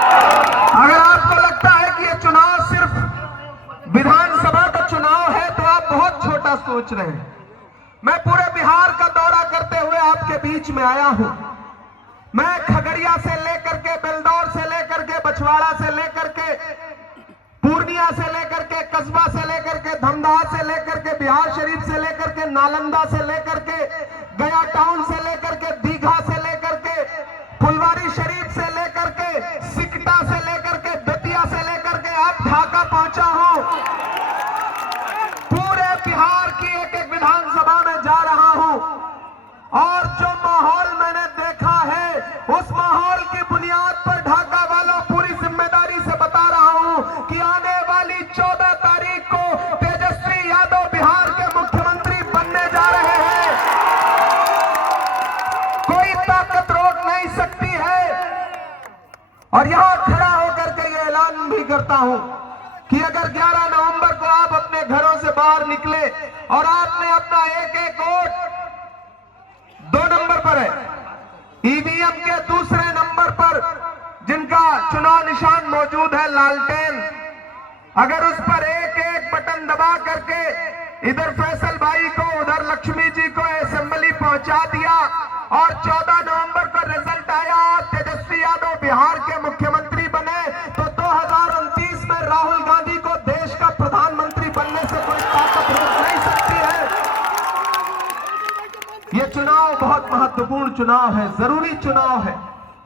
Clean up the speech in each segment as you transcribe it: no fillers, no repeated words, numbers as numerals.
अगर आपको लगता है कि ये चुनाव सिर्फ विधानसभा का चुनाव है तो आप बहुत छोटा सोच रहे हैं। मैं पूरे बिहार का दौरा करते हुए आपके बीच में आया हूं। मैं खगड़िया से लेकर के, बेलदौर से लेकर के, बछवाड़ा से लेकर के, पूर्णिया से लेकर के, कस्बा से लेकर के, धमदाहा से लेकर के, बिहार शरीफ से लेकर के, नालंदा से लेकर के, गया टाउन से लेकर के, दीघा से लेकर के, फुलवारी शरीफ से लेकर के, सिकटा से लेकर के, दतिया से लेकर के अब ढाका पहुंचा हूं। पूरे बिहार की एक एक विधानसभा में जा रहा हूं और जो माहौल मैंने देखा है उस माहौल की बुनियाद पर ढाका वालों पूरी जिम्मेदारी से बता रहा हूं कि आने वाली 14 तारीख को तेजस्वी यादव बिहार के मुख्यमंत्री बनने जा रहे हैं। कोई ताकत रोक नहीं सकती है। और यहां खड़ा होकर के ये ऐलान भी करता हूं कि अगर 11 नवंबर को आप अपने घरों से बाहर निकले और आपने अपना एक एक वोट 2 नंबर पर है, ईवीएम के दूसरे नंबर पर जिनका चुनाव निशान मौजूद है लालटेन, अगर उस पर एक एक बटन दबा करके इधर फैसल भाई को, उधर लक्ष्मी जी को असेंबली पहुंचा दिया और 14 नवंबर को रिजल्ट आया, तेजस्वी यादव बिहार के मुख्यमंत्री बने, तो 2029 में राहुल गांधी को देश का प्रधानमंत्री बनने से कोई ताकत रोक नहीं सकती है। यह चुनाव बहुत महत्वपूर्ण चुनाव है, जरूरी चुनाव है।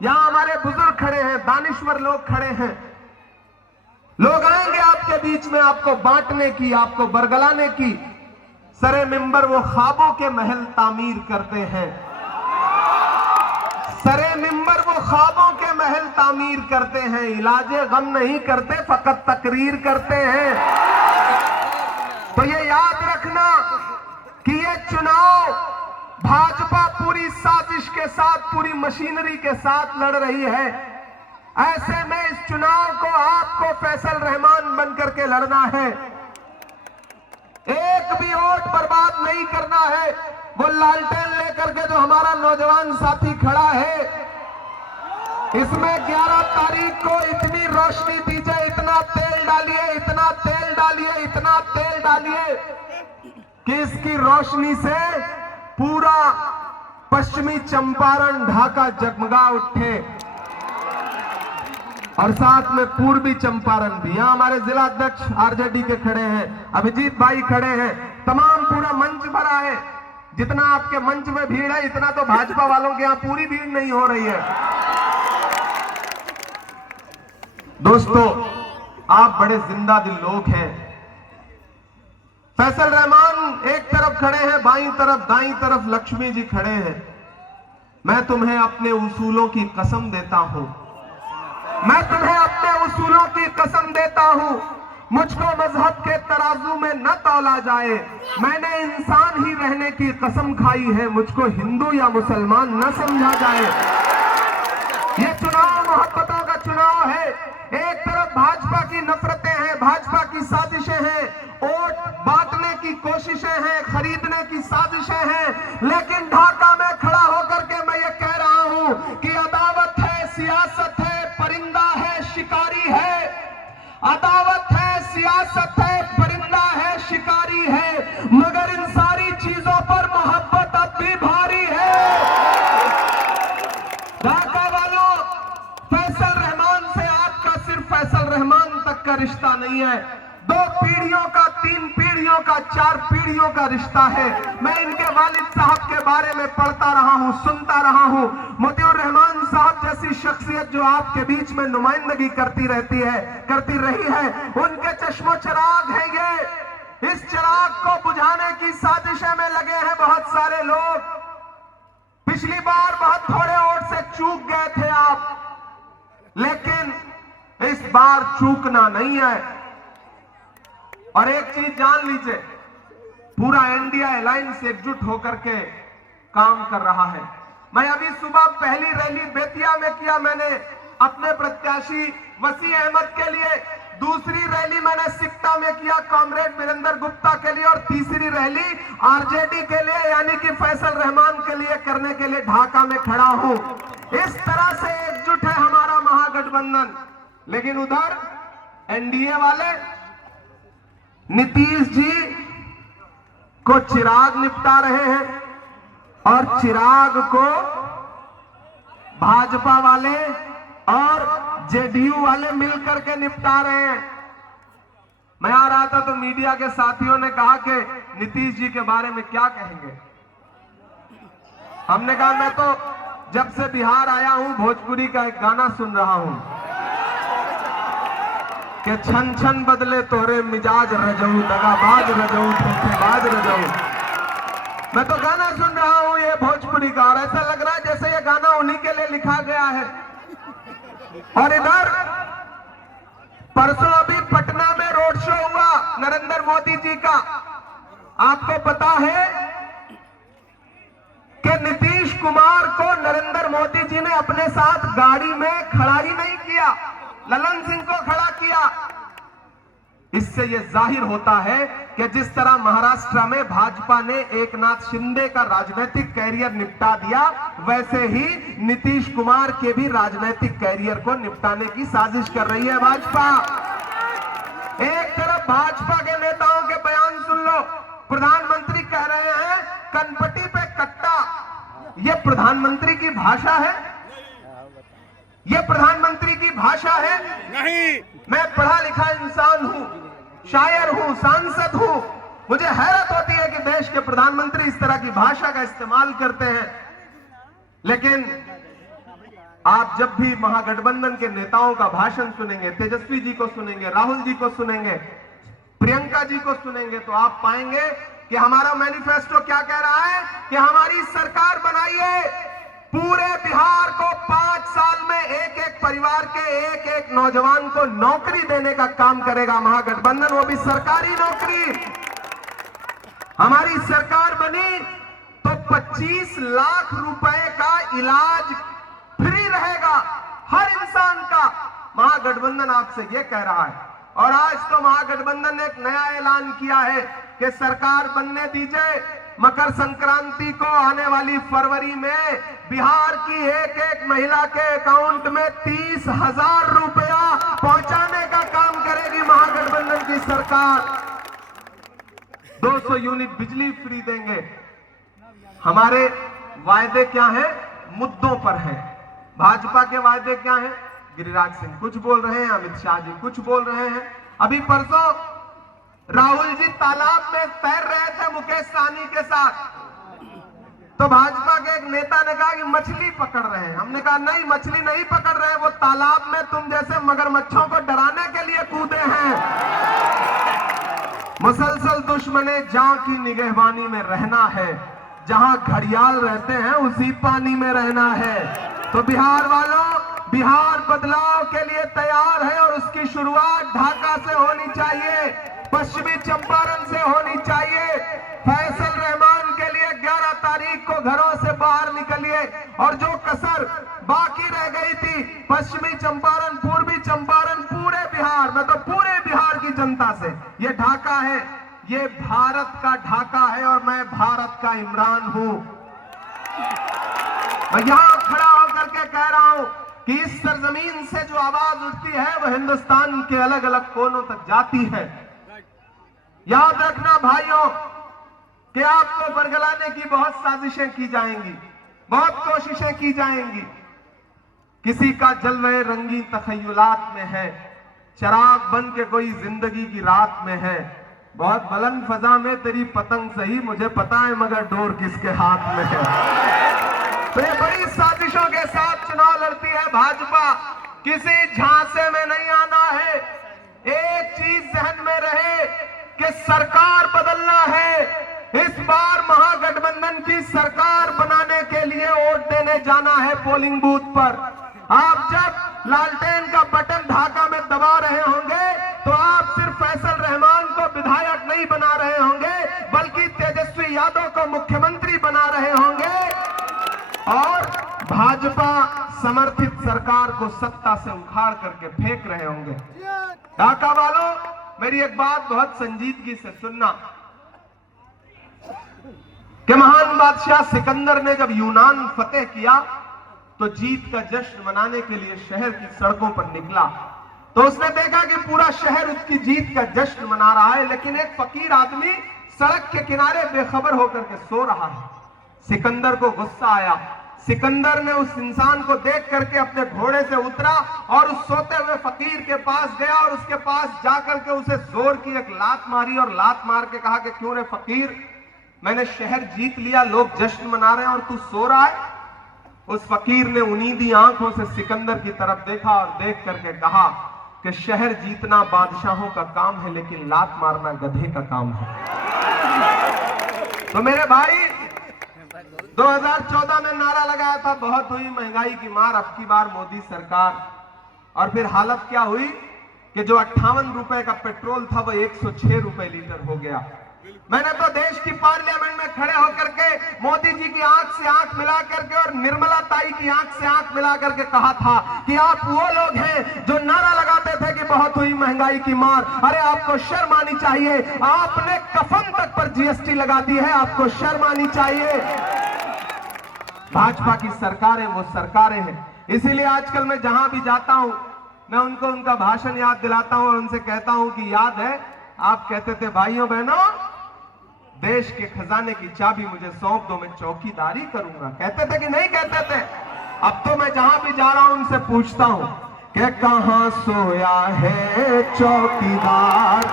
यहां हमारे बुजुर्ग खड़े हैं, दानिश्वर लोग खड़े हैं। लोग आएंगे आपके बीच में आपको बांटने की, आपको बरगलाने की। सरे मिंबर वो ख्वाबों के महल तामीर करते हैं, सरे मिंबर वो ख्वाबों के महल तामीर करते हैं, इलाजे गम नहीं करते फकत तकरीर करते हैं। तो ये याद रखना कि ये चुनाव भाजपा पूरी साजिश के साथ, पूरी मशीनरी के साथ लड़ रही है। ऐसे में इस चुनाव को आपको फैसल रहमान बनकर के लड़ना है। एक भी वोट बर्बाद नहीं करना है। वो लालटेन लेकर के जो हमारा नौजवान साथी खड़ा है, इसमें 11 तारीख को इतनी रोशनी दीजिए, इतना तेल डालिए, इतना तेल डालिए, इतना तेल डालिए कि इसकी रोशनी से पूरा पश्चिमी चंपारण, ढाका जगमगा उठे और साथ में पूर्वी चंपारण भी। यहां हमारे जिला अध्यक्ष आरजेडी के खड़े हैं, अभिजीत भाई खड़े हैं, तमाम पूरा मंच भरा है। जितना आपके मंच में भीड़ है इतना तो भाजपा वालों के यहां पूरी भीड़ नहीं हो रही है। दोस्तों, आप बड़े जिंदा दिल लोग हैं। फैसल रहमान एक तरफ खड़े हैं, बाईं तरफ दाईं तरफ लक्ष्मी जी खड़े हैं। मैं तुम्हें अपने उसूलों की कसम देता हूं, मैं तुम्हें अपने उसूलों की कसम देता हूं। मुझको मजहब के तराजू में न तौला जाए, मैंने इंसान ही रहने की कसम खाई है, मुझको हिंदू या मुसलमान न समझा जाए। ये चुनाव मोहब्बतों का चुनाव है। एक तरफ भाजपा की नफरतें हैं, भाजपा की साजिशें हैं, वोट बांटने की कोशिशें हैं, खरीदने की साजिशें हैं, लेकिन ढाका में खड़ा होकर के मैं ये कह रहा हूं कि अदावत है, सियासत है, परिंदा है, शिकारी है। अदावत है, सियासत है, परिंदा है, शिकारी है, मगर इन सारी चीजों पर मोहब्बत अब भी भारी है। ढाका वालों, फैसल रहमान से आपका सिर्फ फैसल रहमान तक का रिश्ता नहीं है, 2 पीढ़ियों का, 3 पीढ़ियों का, 4 पीढ़ियों का रिश्ता है। मैं इनके वालिद साहब के बारे में पढ़ता रहा हूं, सुनता रहा हूं। मोतिउर रहमान साहब जैसी शख्सियत जो आपके बीच में नुमाइंदगी करती रहती है, करती रही है, उनके चश्मो चराग है ये। इस चिराग को बुझाने की साजिशें में लगे हैं बहुत सारे लोग। पिछली बार बहुत थोड़े वोट से चूक गए थे आप, लेकिन इस बार चूकना नहीं है। और एक चीज जान लीजिए, पूरा इंडिया अलायंस एकजुट होकर के काम कर रहा है। मैं अभी सुबह पहली रैली बेतिया में किया, मैंने अपने प्रत्याशी वसी अहमद के लिए, दूसरी रैली मैंने सिकटा में किया कॉमरेड वीरेंद्र गुप्ता के लिए, और तीसरी रैली आरजेडी के लिए यानी कि फैसल रहमान के लिए करने के लिए ढाका में खड़ा हूं। इस तरह से एकजुट है हमारा महागठबंधन। लेकिन उधर एनडीए वाले नीतीश जी को चिराग निपटा रहे हैं और चिराग को भाजपा वाले और जेडीयू वाले मिलकर के निपटा रहे हैं। मैं आ रहा था तो मीडिया के साथियों ने कहा कि नीतीश जी के बारे में क्या कहेंगे। हमने कहा मैं तो जब से बिहार आया हूं भोजपुरी का एक गाना सुन रहा हूं कि छन छन बदले तोरे मिजाज रजऊ, दगाबाज रजऊ, धोखेबाज रजऊ। मैं तो गाना सुन रहा हूं ये भोजपुरी का, और ऐसा लग रहा है जैसे ये गाना उन्हीं के लिए लिखा गया है। और इधर परसों अभी पटना में रोड शो हुआ नरेंद्र मोदी जी का। आपको पता है कि नीतीश कुमार को नरेंद्र मोदी जी ने अपने साथ गाड़ी में खड़ा ही नहीं किया, ललन सिंह को खड़ा किया। इससे यह जाहिर होता है कि जिस तरह महाराष्ट्र में भाजपा ने एकनाथ शिंदे का राजनीतिक कैरियर निपटा दिया, वैसे ही नीतीश कुमार के भी राजनीतिक कैरियर को निपटाने की साजिश कर रही है भाजपा। एक तरफ भाजपा के नेताओं के बयान सुन लो, प्रधानमंत्री कह रहे हैं कनपटी पे कट्टा। यह प्रधानमंत्री की भाषा है? यह प्रधानमंत्री की भाषा है? नहीं। मैं पढ़ा लिखा इंसान हूं, शायर हूं, सांसद हूं। मुझे हैरत होती है कि देश के प्रधानमंत्री इस तरह की भाषा का इस्तेमाल करते हैं। लेकिन आप जब भी महागठबंधन के नेताओं का भाषण सुनेंगे, तेजस्वी जी को सुनेंगे, राहुल जी को सुनेंगे, प्रियंका जी को सुनेंगे, तो आप पाएंगे कि हमारा मैनिफेस्टो क्या कह रहा है कि हमारी सरकार बनाइए, पूरे बिहार को 5 साल में एक एक परिवार के एक एक नौजवान को नौकरी देने का काम करेगा महागठबंधन, वो भी सरकारी नौकरी। हमारी सरकार बनी तो 25 लाख रुपए का इलाज फ्री रहेगा हर इंसान का। महागठबंधन आपसे ये कह रहा है। और आज तो महागठबंधन ने एक नया ऐलान किया है कि सरकार बनने दीजिए, मकर संक्रांति को आने वाली फरवरी में बिहार की एक एक महिला के अकाउंट में 30,000 रुपया पहुंचाने का काम करेगी महागठबंधन की सरकार। 200 यूनिट बिजली फ्री देंगे। हमारे वायदे क्या हैं? मुद्दों पर हैं। भाजपा के वायदे क्या हैं? गिरिराज सिंह कुछ बोल रहे हैं, अमित शाह जी कुछ बोल रहे हैं। अभी परसों राहुल जी तालाब में तैर रहे थे मुकेश सहनी के साथ, तो भाजपा के एक नेता ने कहा कि मछली पकड़ रहे हैं। हमने कहा नहीं, मछली नहीं पकड़ रहे हैं, वो तालाब में तुम जैसे मगरमच्छों को डराने के लिए कूदे हैं। मुसलसल दुश्मने जां की निगहबानी में रहना है, जहां घड़ियाल रहते हैं उसी पानी में रहना है। तो बिहार वालों, बिहार बदलाव के लिए तैयार है और उसकी शुरुआत ढाका से होनी चाहिए, पश्चिमी चंपारण से होनी चाहिए। फैसल रहमान के लिए 11 तारीख को घरों से बाहर निकलिए और जो कसर बाकी रह गई थी, पश्चिमी चंपारण, पूर्वी चंपारण, पूरे बिहार में तो पूरे बिहार की जनता से, ये ढाका है, ये भारत का ढाका है और मैं भारत का इमरान हूं। मैं यहां खड़ा होकर के कह रहा हूं कि इस सरजमीन से जो आवाज उठती है वह हिंदुस्तान के अलग अलग कोनों तक जाती है। याद रखना भाइयों कि आपको बरगलाने की बहुत साजिशें की जाएंगी, बहुत कोशिशें की जाएंगी। किसी का जलवे रंगी तखय्युलात में है, चराग बन के कोई जिंदगी की रात में है। बहुत बुलंद फजा में तेरी पतंग सही, मुझे पता है मगर डोर किसके हाथ में है। तो ये बड़ी साजिशों के साथ चुनाव लड़ती है भाजपा। किसी झांसे में नहीं आना है। एक चीज जहन में रहे कि सरकार बदलना है। इस बार महागठबंधन की सरकार बनाने के लिए वोट देने जाना है पोलिंग बूथ पर। आप जब लालटेन का बटन ढाका में दबा रहे होंगे तो आप सिर्फ फैसल रहमान को विधायक नहीं बना रहे होंगे, बल्कि तेजस्वी यादव को मुख्यमंत्री बना रहे होंगे और भाजपा समर्थित सरकार को सत्ता से उखाड़ करके फेंक रहे होंगे। ढाका वालों, मेरी एक बात बहुत संजीदगी से सुनना कि महान बादशाह सिकंदर ने जब यूनान फतेह किया तो जीत का जश्न मनाने के लिए शहर की सड़कों पर निकला तो उसने देखा कि पूरा शहर उसकी जीत का जश्न मना रहा है, लेकिन एक फकीर आदमी सड़क के किनारे बेखबर होकर के सो रहा है। सिकंदर को गुस्सा आया। सिकंदर ने उस इंसान को देख करके अपने घोड़े से उतरा और उस सोते हुए फकीर के पास गया और उसके पास जाकर के उसे जोर की एक लात मारी और लात मार के कहा कि क्यों रे फकीर, मैंने शहर जीत लिया, लोग जश्न मना रहे हैं और तू सो रहा है। उस फकीर ने उन्नीदी आंखों से सिकंदर की तरफ देखा और देख करके कहा कि शहर जीतना बादशाहों का काम है, लेकिन लात मारना गधे का काम है। तो मेरे भाई 2014 में नारा लगाया था, बहुत हुई महंगाई की मार, अब की बार मोदी सरकार। और फिर हालत क्या हुई कि जो 58 रुपए का पेट्रोल था वो 106 रुपए लीटर हो गया। मैंने तो देश की पार्लियामेंट में खड़े होकर के मोदी जी की आंख से आंख मिला करके और निर्मला ताई की आंख से आंख मिला करके कहा था कि आप वो लोग हैं जो नारा लगाते थे कि बहुत हुई महंगाई की मार। अरे आपको शर्म आनी चाहिए, आपने कफन तक पर जीएसटी लगा दी है, आपको शर्म आनी चाहिए। भाजपा की सरकारें वो सरकारें हैं, इसीलिए आजकल मैं जहां भी जाता हूं मैं उनको उनका भाषण याद दिलाता हूं और उनसे कहता हूं कि याद है आप कहते थे भाइयों बहनों देश के खजाने की चाबी मुझे सौंप दो, मैं चौकीदारी करूंगा। कहते थे कि नहीं कहते थे? अब तो मैं जहां भी जा रहा हूं उनसे पूछता हूं कि कहां सोया है चौकीदार।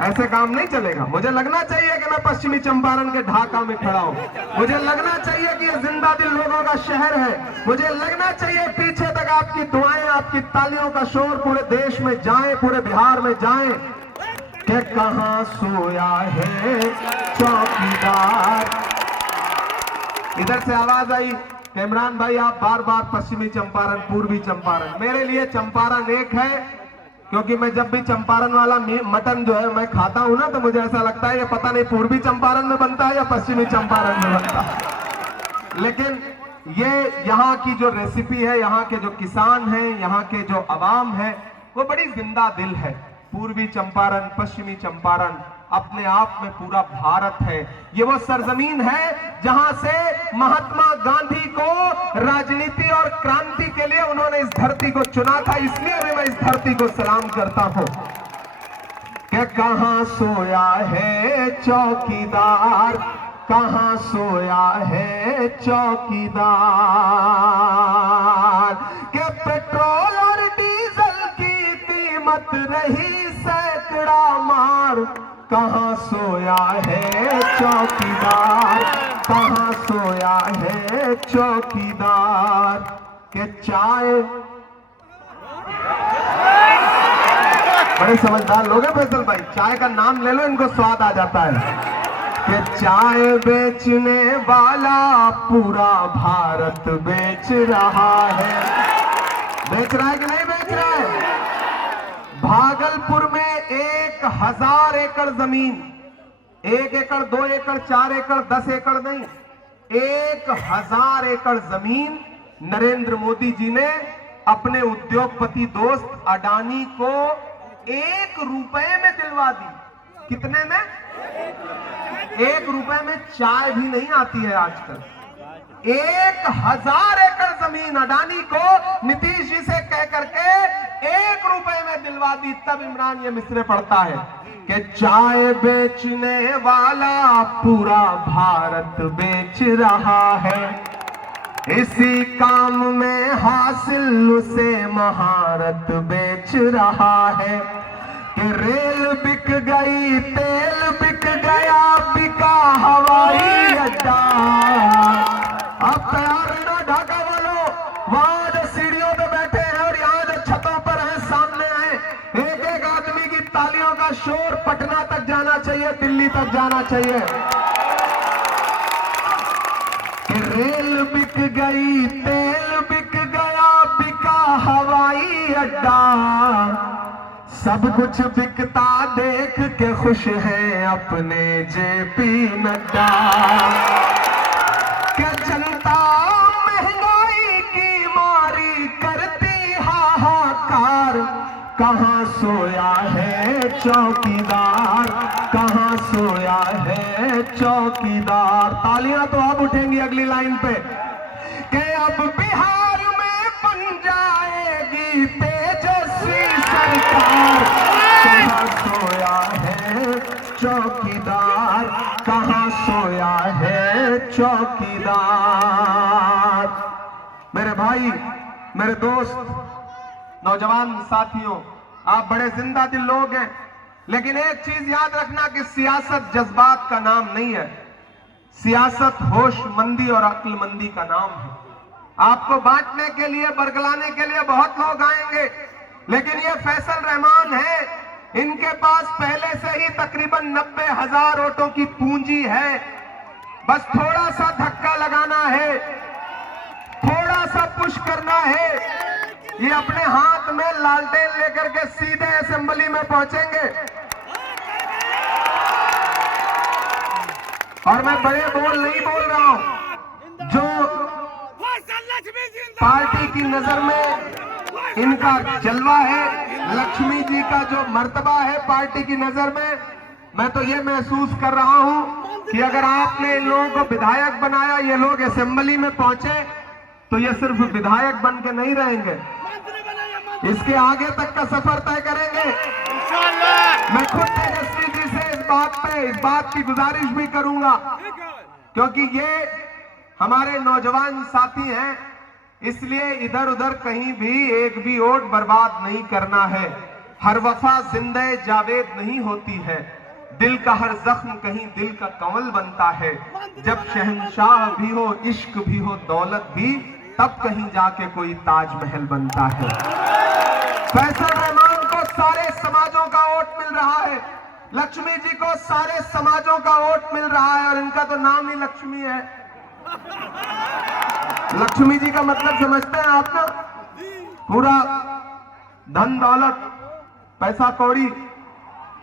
ऐसे काम नहीं चलेगा। मुझे लगना चाहिए कि मैं पश्चिमी चंपारण के ढाका में खड़ा हूं, मुझे लगना चाहिए कि ये जिंदा दिल लोगों का शहर है, मुझे लगना चाहिए पीछे तक आपकी दुआएं, आपकी तालियों का शोर पूरे देश में जाए, पूरे बिहार में जाए कि कहां सोया है चौकीदार। इधर से आवाज आई कि इमरान भाई आप बार बार पश्चिमी चंपारण, पूर्वी चंपारण। मेरे लिए चंपारण एक है, क्योंकि मैं जब भी चंपारण वाला मटन जो है मैं खाता हूं ना तो मुझे ऐसा लगता है ये पता नहीं पूर्वी चंपारण में बनता है या पश्चिमी चंपारण में बनता है। लेकिन ये यहाँ की जो रेसिपी है, यहाँ के जो किसान हैं, यहाँ के जो अवाम है, वो बड़ी जिंदा दिल है। पूर्वी चंपारण, पश्चिमी चंपारण अपने आप में पूरा भारत है। ये वो सरजमीन है जहां से महात्मा गांधी को राजनीति और क्रांति के लिए उन्होंने इस धरती को चुना था। इसलिए भी मैं इस धरती को सलाम करता हूं कि कहां सोया है चौकीदार, कहां सोया है चौकीदार। के पेट्रोल और डीजल की कीमत रही सैकड़ा मार, कहां सोया है चौकीदार, कहां सोया है चौकीदार। के चाय, बड़े समझदार लोग हैं फैसल भाई, चाय का नाम ले लो इनको स्वाद आ जाता है। कि चाय बेचने वाला पूरा भारत बेच रहा है। बेच रहा है कि नहीं बेच रहा है? भागलपुर में 1000 एकड़ जमीन, 1 एकड़ 2 एकड़ 4 एकड़ 10 एकड़ नहीं, 1000 एकड़ जमीन नरेंद्र मोदी जी ने अपने उद्योगपति दोस्त अडानी को 1 रुपए में दिलवा दी। कितने में? 1 रुपए में चाय भी नहीं आती है आजकल। 1000 एकड़ जमीन अडानी को नीतीश जी से कह करके 1 रुपए में दिलवा दी। तब इमरान ये मिसरे पढ़ता है कि चाय बेचने वाला पूरा भारत बेच रहा है, इसी काम में हासिल उसे महारत बेच रहा है। कि रेल बिक गई, तेल बिक गया, बिका हवाई अड्डा। आप तैयार है ना ढाका वालों? वहां जो सीढ़ियों पे बैठे हैं और यहाँ जो छतों पर हैं, सामने हैं, एक एक आदमी की तालियों का शोर पटना तक जाना चाहिए, दिल्ली तक जाना चाहिए। कि रेल बिक गई, तेल बिक गया, बिका हवाई अड्डा। सब कुछ बिकता देख के खुश है अपने जेपी नड्डा। क्या जनता महंगाई की मारी करती हाहाकार, कहां सोया है चौकीदार, कहां सोया है चौकीदार। तालियां तो अब उठेंगी अगली लाइन पे कि अब बिहार में बन जाएगी तेजस्वी सरकार। कहाँ सोया है चौकीदार, कहाँ सोया है चौकीदार। मेरे भाई, मेरे दोस्त, नौजवान साथियों, आप बड़े जिंदा दिल लोग हैं, लेकिन एक चीज याद रखना कि सियासत जज्बात का नाम नहीं है, सियासत होशमंदी और अक्लमंदी का नाम है। आपको बांटने के लिए, बरगलाने के लिए बहुत लोग आएंगे, लेकिन ये फैसल रहमान है, इनके पास पहले से ही तकरीबन 90,000 वोटों की पूंजी है। बस थोड़ा सा धक्का लगाना है, थोड़ा सा पुश करना है। ये अपने हाथ में लालटेन लेकर के सीधे असेंबली में पहुंचेंगे। और मैं बड़े बोल नहीं बोल रहा हूं, जो पार्टी की नजर में इनका जलवा है, लक्ष्मी जी का जो मर्तबा है पार्टी की नजर में, मैं तो ये महसूस कर रहा हूं कि अगर आपने इन लोगों को विधायक बनाया, ये लोग असेंबली में पहुंचे, तो ये सिर्फ विधायक बन के नहीं रहेंगे, इसके आगे तक का सफर तय करेंगे। मैं खुद तेजस्वी जी से इस बात की गुजारिश भी करूंगा, क्योंकि ये हमारे नौजवान साथी हैं, इसलिए इधर उधर कहीं भी एक भी वोट बर्बाद नहीं करना है। हर वफा जिंदे जावेद नहीं होती है, दिल का हर जख्म कहीं दिल का कंवल बनता है। जब शहंशाह भी हो, इश्क भी हो, दौलत भी, तब कहीं जाके कोई ताजमहल बनता है। फैसल रहमान को सारे समाजों का वोट मिल रहा है, लक्ष्मी जी को सारे समाजों का वोट मिल रहा है, और इनका तो नाम ही लक्ष्मी है। लक्ष्मी जी का मतलब समझते हैं आप ना? पूरा धन दौलत, पैसा कौड़ी,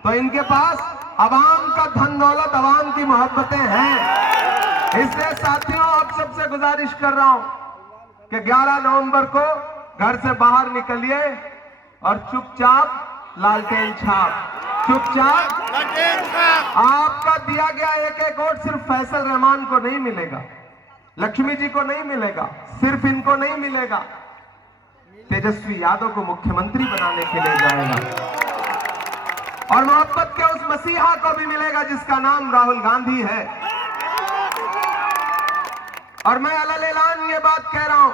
तो इनके पास अवाम का धन दौलत, अवाम की मोहब्बतें हैं। इसलिए साथियों, आप सबसे गुजारिश कर रहा हूं कि 11 नवंबर को घर से बाहर निकलिए और चुपचाप लालटेन छाप, चुपचाप आपका दिया गया एक एक वोट सिर्फ फैसल रहमान को नहीं मिलेगा, लक्ष्मी जी को नहीं मिलेगा, सिर्फ इनको नहीं मिलेगा, तेजस्वी यादव को मुख्यमंत्री बनाने के लिए जाएगा। और मोहब्बत के उस मसीहा को भी मिलेगा जिसका नाम राहुल गांधी है। और मैं अलग-ऐलान ये बात कह रहा हूं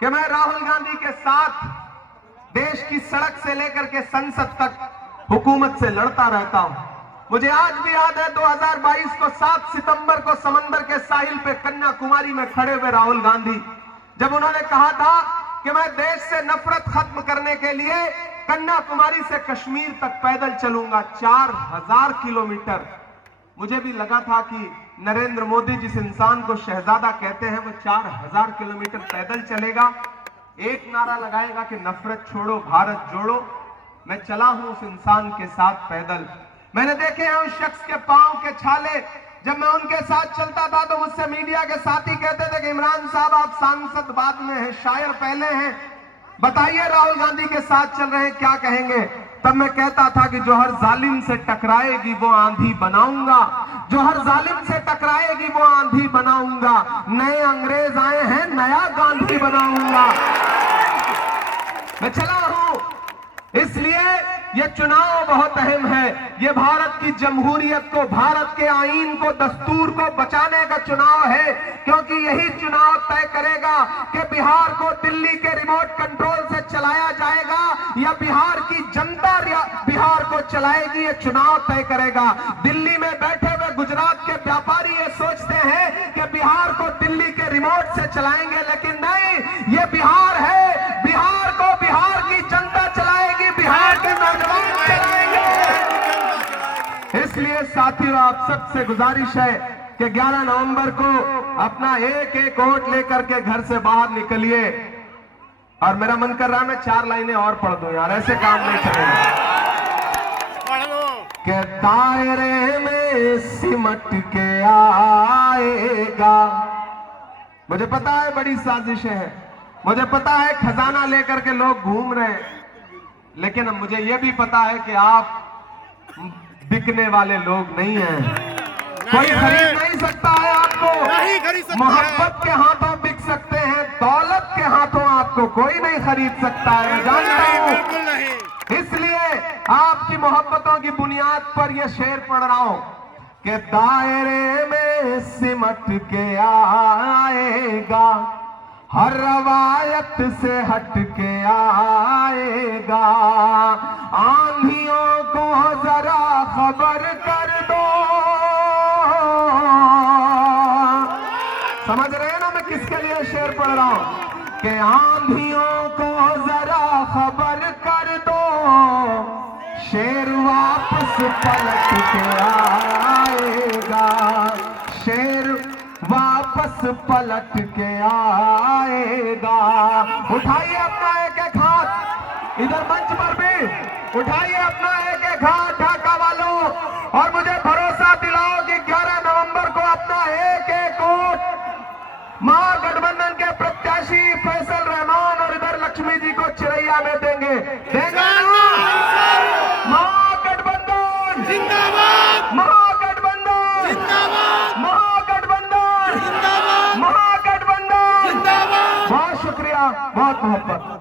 कि मैं राहुल गांधी के साथ देश की सड़क से लेकर के संसद तक हुकूमत से लड़ता रहता हूं। मुझे आज भी याद है 2022 को 7 सितंबर को समंदर के साहिल पे कन्याकुमारी में खड़े हुए राहुल गांधी, जब उन्होंने कहा था कि मैं देश से नफरत खत्म करने के लिए कन्याकुमारी से कश्मीर तक पैदल चलूंगा, 4000 किलोमीटर। मुझे भी लगा था कि नरेंद्र मोदी जिस इंसान को शहजादा कहते हैं, वो 4000 किलोमीटर पैदल चलेगा, एक नारा लगाएगा कि नफरत छोड़ो भारत जोड़ो। मैं चला हूं उस इंसान के साथ पैदल। मैंने देखे हैं उस शख्स के पांव के छाले। जब मैं उनके साथ चलता था तो मुझसे मीडिया के साथी कहते थे कि इमरान साहब आप सांसद बाद में हैं, शायर पहले हैं, बताइए राहुल गांधी के साथ चल रहे हैं क्या कहेंगे। तब मैं कहता था कि जो हर जालिम से टकराएगी वो आंधी बनाऊंगा, जो हर जालिम से टकराएगी वो आंधी बनाऊंगा, नए अंग्रेज आए हैं नया गांधी बनाऊंगा। मैं चला हूं, इसलिए ये चुनाव बहुत अहम है। ये भारत की जमहूरियत को, भारत के आईन को, दस्तूर को बचाने का चुनाव है, क्योंकि यही चुनाव तय करेगा कि बिहार को दिल्ली के रिमोट कंट्रोल से चलाया जाएगा या बिहार की जनता बिहार को चलाएगी। ये चुनाव तय करेगा। दिल्ली में बैठे हुए गुजरात के व्यापारी ये सोचते हैं कि बिहार को दिल्ली के रिमोट से चलाएंगे, लेकिन नहीं, ये बिहार है, बिहार को बिहार की जनता चलाएगी, बिहार के नौजवान चलाएंगे। इसलिए साथियों, आप सबसे गुजारिश है कि 11 नवंबर को अपना एक एक वोट लेकर के घर से बाहर निकलिए। और मेरा मन कर रहा है मैं 4 लाइनें और पढ़ दूं यार, ऐसे काम नहीं चलेगा। कि दायरे में सिमट के आएगा। मुझे पता है बड़ी साजिशें हैं, मुझे पता है खजाना लेकर के लोग घूम रहे हैं, लेकिन अब मुझे यह भी पता है कि आप बिकने वाले लोग नहीं हैं, कोई खरीद नहीं सकता है आप आपको नहीं खरीद सकता है। मोहब्बत के हाथों बिक सकते हैं, दौलत के हाथों आपको कोई नहीं खरीद सकता है, मैं जानता हूं। बिल्कुल नहीं। इसलिए आपकी मोहब्बतों की बुनियाद पर यह शेर पढ़ रहा हूं कि दायरे में सिमट के आएगा, हर रवायत से हट के आएगा, आंधियों को जरा खबर कर दो। समझ रहे हैं ना मैं किसके लिए शेर पढ़ रहा हूं कि आंधियों को जरा खबर कर दो, शेर वापस पलट के आएगा, शेर वापस पलट के आएगा। उठाइए अपना एक एक हाथ, इधर मंच पर भी उठाइए अपना एक एक हाथ ढाका वालों, और मुझे भरोसा दिलाओ कि 11 नवंबर को अपना एक एक वोट महागठबंधन के प्रत्याशी फैसल रहमान और इधर लक्ष्मी जी को चिरैया में देंगे। देंगे ना? महागठबंधन जिंदाबाद, महागठबंधन जिंदाबाद, महागठबंधन जिंदाबाद, महागठबंधन। जिंदाबाद। बहुत शुक्रिया, बहुत मोहब्बत।